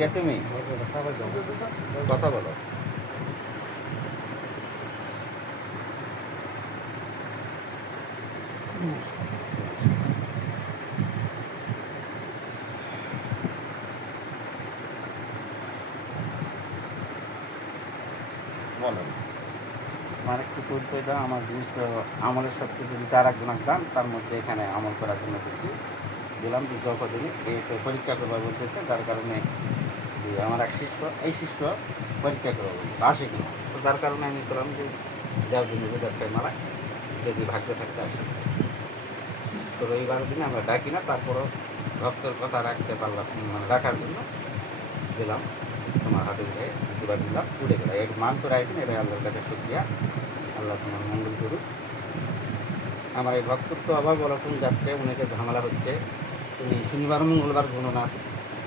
কে তুমি? কথা বলো। বলো আমার একটু পরিচয় দাও, আমার জিনিসটা আমলের সব থেকে আর একজন দাম তার মধ্যে এখানে আমল করার জন্য দিয়েছি দিলাম দু দিনে এই পরীক্ষা করবা বলতেছে, যার কারণে যে আমার এক শিষ্য, এই শিষ্য পরীক্ষা করবা বলতেছে আসে কিনা তো যার কারণে আমি করলাম যে দেওয়ার জন্য বেদারটাই মারা যদি ভাগ্য থাকতে আসে। তো রবিবার দিনে আমরা ডাকি না, তারপরও ভক্তর কথা রাখতে পারলাম মানে রাখার জন্য দিলাম তোমার হাতে উঠে দুবার দিলাম উঠে গেল একটু মান করে আইসেন এটাই আল্লাহর কাছে শুক্রিয়া। আল্লাহ তোমার মঙ্গল করুক। আমার এই ভক্তর তো অভাব ওরকম যাচ্ছে, অনেকে ঝামেলা হচ্ছে। তুমি শনিবার, মঙ্গলবার গণনা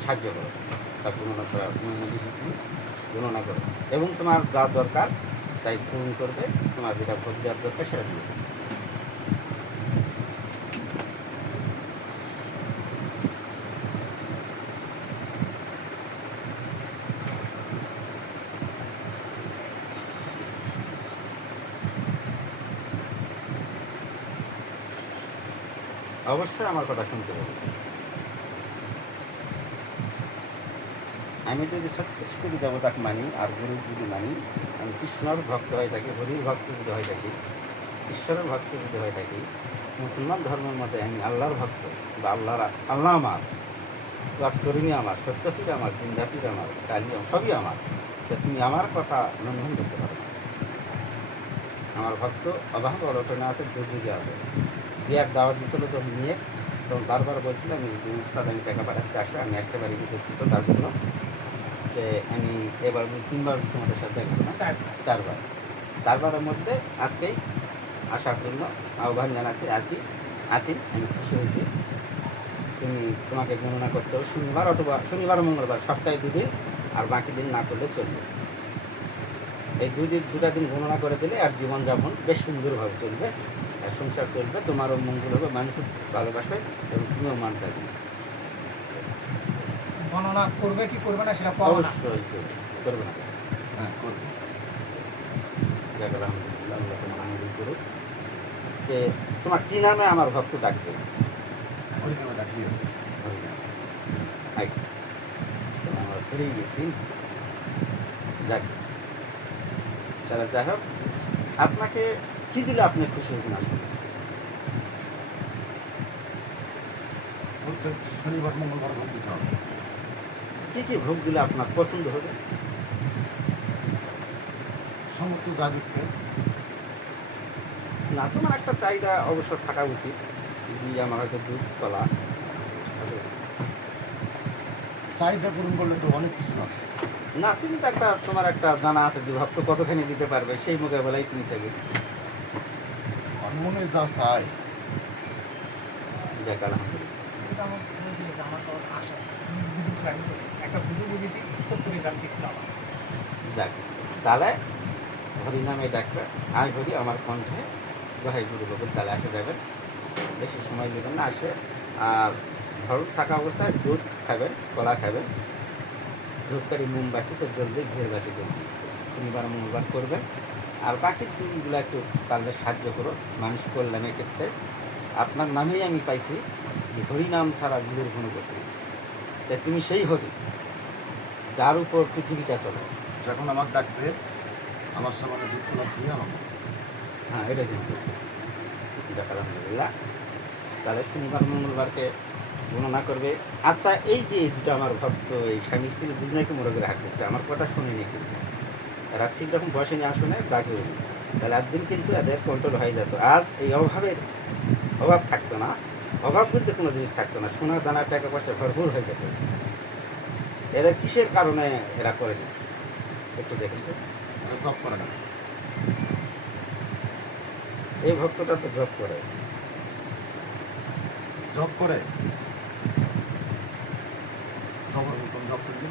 সাহায্য করো। তার গণনা করা অনুমতি দিচ্ছি গণনা করো। এবং তোমার যা দরকার তাই পূরণ করবে, তোমার যেটা ভোট দেওয়ার দরকার সেটা দিবে। অবশ্যই আমার কথা শুনতে হবে। আমি যদি সত্যি দেবতাকে মানি, আর গুরু যদি মানি, আমি কৃষ্ণর ভক্ত হয়ে থাকি, হরির ভক্ত যদি হয়ে থাকি, ঈশ্বরের ভক্ত যদি হয়ে থাকি, মুসলমান ধর্মের মতে আমি আল্লাহর ভক্ত বা আল্লাহর আল্লাহ আমার। কাজ করিনি আমার সত্যপীর আমার জিন্দাপীর আমার, কালী সবই আমার। তা তুমি আমার কথা লঙ্ঘন করতে পারো আমার ভক্ত অভাব অলটনে আছে, দুর্যোগে আছে। দিয়ে এক দাওয়াত দিয়েছিল তো নিয়ে তখন বারবার বলছিলাম যে উস্তাদ, আমি টাকা পাঠাচ্ছি, আসো, আমি আসতে পারি কি দুঃখিত তার জন্য যে আমি এবার তিনবার তোমাদের সাথে চারবার। চারবারের মধ্যে আজকেই আসার জন্য আহ্বান জানাচ্ছি আসি আসি আমি খুশি হয়েছি। তুমি তোমাকে গণনা করতে হবে শনিবার অথবা শনিবার মঙ্গলবার সপ্তাহে দুদিন আর বাকি দিন না করলে চলবে। এই দুই দিন দুটা দিন গণনা করে দিলে আর জীবনযাপন বেশ সুন্দরভাবে চলবে আর সংসার চলবে তোমারও মঙ্গল হবে মানুষও ভালোবাসবে এবং তুমিও মান থাকবে। গণনা করবে কি করবে না সেটা পাবো না অবশ্যই করবে। না হ্যাঁ করবে। যাক আলহামদুলিল্লাহ আল্লাহ তোমার আনন্দ করুক। তোমার কি নামে আমার ভক্ত ডাকবে? ডাকিয়ে আই, তো আমরা গেছি। যাক তাহলে যাই হোক আপনাকে কি দিলে আপনি খুশি হবেন আসলে? শনিবার মঙ্গলবার ভোট দিতে হবে। কি কি ভোগ দিলে আপনার পছন্দ হবে? সমস্ত যাজককে না তোমার একটা চাহিদা অবশ্য থাকা উচিত। যদি আমার হয়তো দুধ কলা চাহিদা পূরণ করলে তো অনেক কিছু আছে। না তুমি তো একটা তোমার একটা জানা আছে যে ভক্ত কতখানি দিতে পারবে সেই মোকাবেলায় তুমি চাইবে। মনে যা চায়। যাক আলহামদুলিল্লাহ এটা আমার বলছিল যে আমার তো আশা। দুদিন ট্রাই করছি, একটা বুঝে বুঝেছি সত্য রেজাল্ট দিয়েছিল আমার যাক তাহলে হরিনামে ডাকবে আজ হরি আমার কণ্ঠে দোহাই গুরু বকুল তাহলে আসে যাবেন। বেশি সময় নেবেন না, আসে, আর ঘর থাকা অবস্থায় দুধ খাবেন, কলা খাবেন। ধূপকারি মোমবাতিতে জ্বলবে ঘিয়ের বাতি জ্বলবে শনিবার, মঙ্গলবার করবেন। আর বাকি দিনগুলো একটু পারলে সাহায্য করো, মানুষ কল্যাণের ক্ষেত্রে। আপনার নামেই আমি পাইছি যে হরিনাম ছাড়া জীবের কোনো গতি নেই। তাই তুমি সেই হরি যার উপর পৃথিবীটা চলে। যখন আমার ডাকবে আমার সামনে তোলা ধুয়ে আমাকে হ্যাঁ। এটা কিন্তু করতেছি যাক আলহামদুলিল্লাহ। তাহলে শনিবার মঙ্গলবারকে গণনা করবে। আচ্ছা এই যে দুটো আমার ভক্ত এই স্বামী স্ত্রী দুজনেকে মনে করে হাঁট করছে আমার কথা শুনিনি কিন্তু। এরা ঠিক রকম বসে নিয়ে আসনে বাকি তাহলে একদিন কিন্তু এদের কন্ট্রোল হয়ে যেত। আজ এই অভাবের অভাব থাকতো না। অভাব বলতে কোনো জিনিস থাকতো না। সোনার দানা টাকা পয়সা ভরপুর হয়ে যেত। এদের কিসের কারণে এরা করেনি একটু দেখেন তো। জব করে না। এই ভক্তটা তো জব করে। জব করে? জবের মতন জব করলে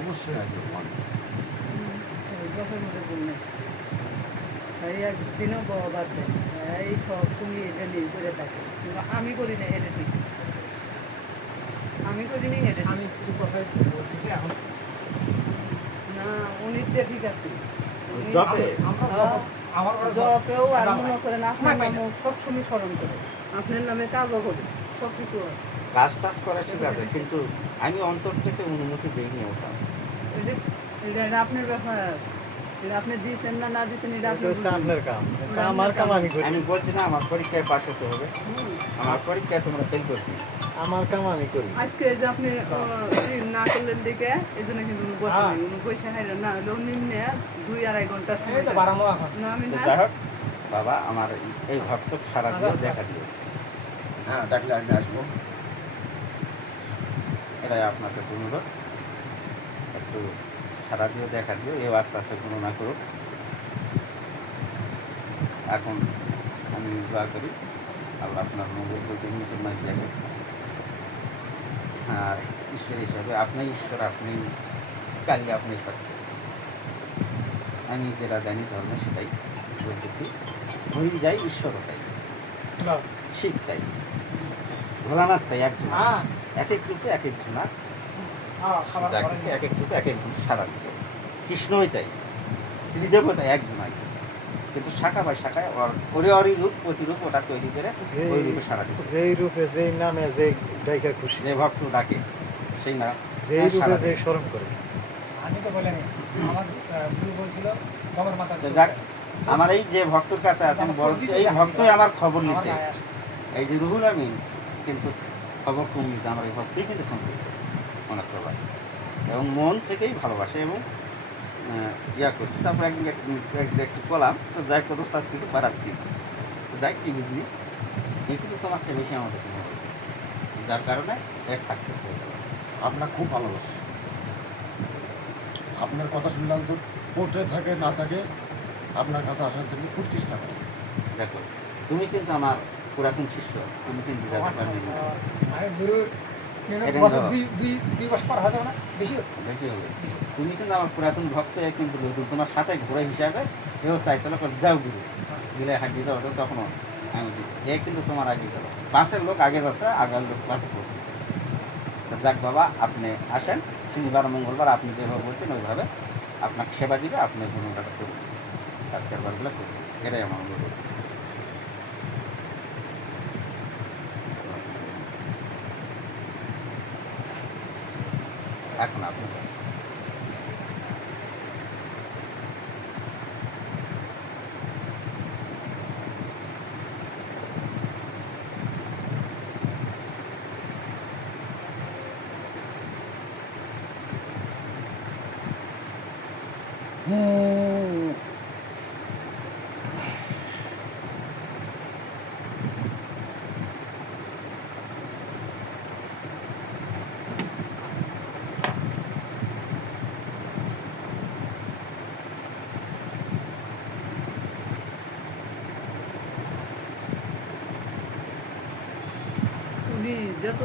অবশ্যই আসবে এই একদিনও বাদ দেয় এই সব সঙ্গে এটা নিয়ে করে থাকে। কিন্তু আমি করি না এটা ঠিক। আমি করি না এটা আমি স্ত্রীর কথাই বলতে এখন না উনিরটা ঠিক আছে। আর মনে করেন আপনার নামও সবসময় স্মরণ করে। আপনার নামে কাজও করে সব কিছু হয়। কাজ টাজ করা ঠিক আছে কিন্তু আমি অন্তর থেকে অনুমতি দিইনি ওটা। আপনার ব্যাপার এটা আপনি দিয়েছেন না না দিয়েছেন এটা আপনার কাম। আমার কাম। আমি করি। আমি বলছি না আমার পরীক্ষায় পাশ হতে হবে। আমার পরীক্ষায় তোমরা ফেল করছি। আমার কাম আমি করি। আজকে এই যে আপনি না করলেন দেখে এই জন্য কিন্তু হ্যাঁ। নাই উনি পয়সা খাইলে না হলে নিম্নে দুই আড়াই ঘণ্টা সময় না আমি না যাই হোক বাবা আমার এই ভক্ত সারা দিয়ে দেখা দিও। হ্যাঁ ডাকলে আমি আসব। এটাই আপনার কাছে অনুরোধ। একটু সারা দিয়ে দেখা দিও এও আস্তে আস্তে গণনা করুক। এখন আমি দোয়া করি আল্লাহ আপনার মঙ্গল করতে মুসলমান হিসাবে আর ঈশ্বর হিসাবে আপনি ঈশ্বর আপনি কালী আপনি সব আমি যেটা জানি ধর্ম সেটাই বলতেছি। হয়ে যাই ঈশ্বর তাই। শিখ তাই। ভোলানাথ তাই একজন। হ্যাঁ। এক এক রূপে এক একজন। ডাকছে এক এক রূপে এক একজন সারাচ্ছে কৃষ্ণই তাই। ত্রিদেবতা একজন কি। কিন্তু শাখা বাই শাখায় ওর- ওরে অরি রূপ প্রতিরূপ ওটা তৈরি করে ওই রূপে সারা দিচ্ছে যেই রূপে যেই নামে যেই ডাইকা খুশি। যে ভক্ত ডাকে সেই না যেই রূপে যেই দেয়। স্মরণ করে। আমি তো বলিনি আমার গুরু বলছিল গমের মাথার তো যাক আমার এই যে ভক্তর কাছে আছেন বড় এই ভক্তই আমার খবর নিছে। এই যে রুহুল আমিন কিন্তু খবর কম নিছে আমার এই ভক্তই কিন্তু ফোন করেছে অনেক প্রবার এবং মন থেকেই ভালোবাসে এবং ইয়া করছে। তারপর একদিন এক- এক- একটু কলাম তো যাই কত তার কিছু বাড়াচ্ছি যাই কি বুঝলি এই কিন্তু তোমার চেয়ে বেশি আমার কাছে যার কারণে এর সাকসেস হয়ে গেল। আপনার খুব ভালোবাসি। আপনার কথা শুনলাম তো কোর্টে থাকে না থাকে আপনার কাছে আসার জন্য খুব চেষ্টা করে। দেখো তুমি কিন্তু আমার পুরাতন শিষ্য তুমি কিন্তু তুমি কিন্তু আমার পুরাতন ভক্ত কিন্তু তোমার সাথে ঘোরা হিসাবে এও চাইছিল দাও গুরু দিলে দাও ওটা তখনও আমি দিচ্ছি এ কিন্তু তোমার আগে গেল পাঁচের লোক আগে যাচ্ছে আগের লোক পাশে পড়তেছে যাক বাবা আপনি আসেন। শনিবার মঙ্গলবার আপনি যেভাবে বলছেন ওইভাবে আপনাকে সেবা দিবে আপনি গুণটা করুন। কাজ কারবারগুলো করুন। এটাই আমার অনুরোধ। এখন আপনি যান উনি যত